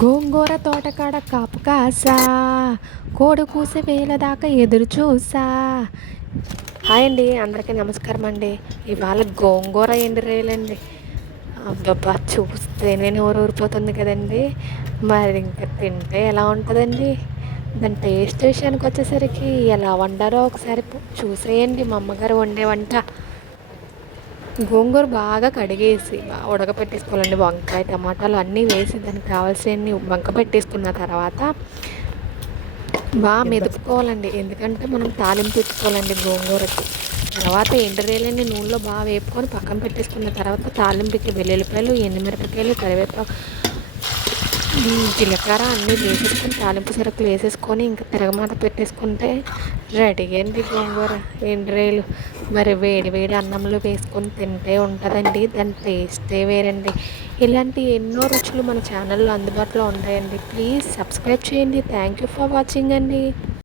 గోంగూర తోటకాడ కాపు కాసా కోడి కూసే వేల దాకా ఎదురు చూసా. హాయ్ అండి అందరికీ నమస్కారం అండి. ఇవాళ గోంగూర ఎండురేలండి. అబ్బబ్బా చూస్తేనే నోరు ఊరిపోతుంది కదండి. మరి ఇంకా తింటే ఎలా ఉంటుందండి? దాని టేస్ట్ విషయానికి వచ్చేసరికి ఎలా వండారో ఒకసారి చూసేయండి మా అమ్మగారు వండే వంట. గోంగూర బాగా కడిగేసి బాగా ఉడకపెట్టేసుకోవాలండి వంకాయ టమాటాలు అన్నీ వేసి దానికి కావాల్సినవి వంక పెట్టేసుకున్న తర్వాత బాగా మెదుపుకోవాలండి. ఎందుకంటే మనం తాలింపు పెట్టుకోవాలండి గోంగూరకి. తర్వాత ఎండురేలని నూనెలో బాగా వేపుకొని పక్కన పెట్టేసుకున్న తర్వాత తాలింపుకి వెల్లుల్లిపాయలు ఎండుమిరపకాయలు కరివేపాకు జీలకర్ర అన్నీ వేసేసుకొని తాలింపు సరుకులు వేసేసుకొని ఇంకా తిరగమాత పెట్టేసుకుంటే రెడీ అండి గోంగూర. ఎండ్రేలు. మరి వేడి వేడి అన్నంలో వేసుకొని తింటే ఉంటుందండి. దాని టేస్టే వేరండి. ఇలాంటి ఎన్నో రుచులు మన ఛానల్లో అందుబాటులో ఉంటాయండి. ప్లీజ్ సబ్స్క్రైబ్ చేయండి. థ్యాంక్ యూ ఫర్ వాచింగ్ అండి.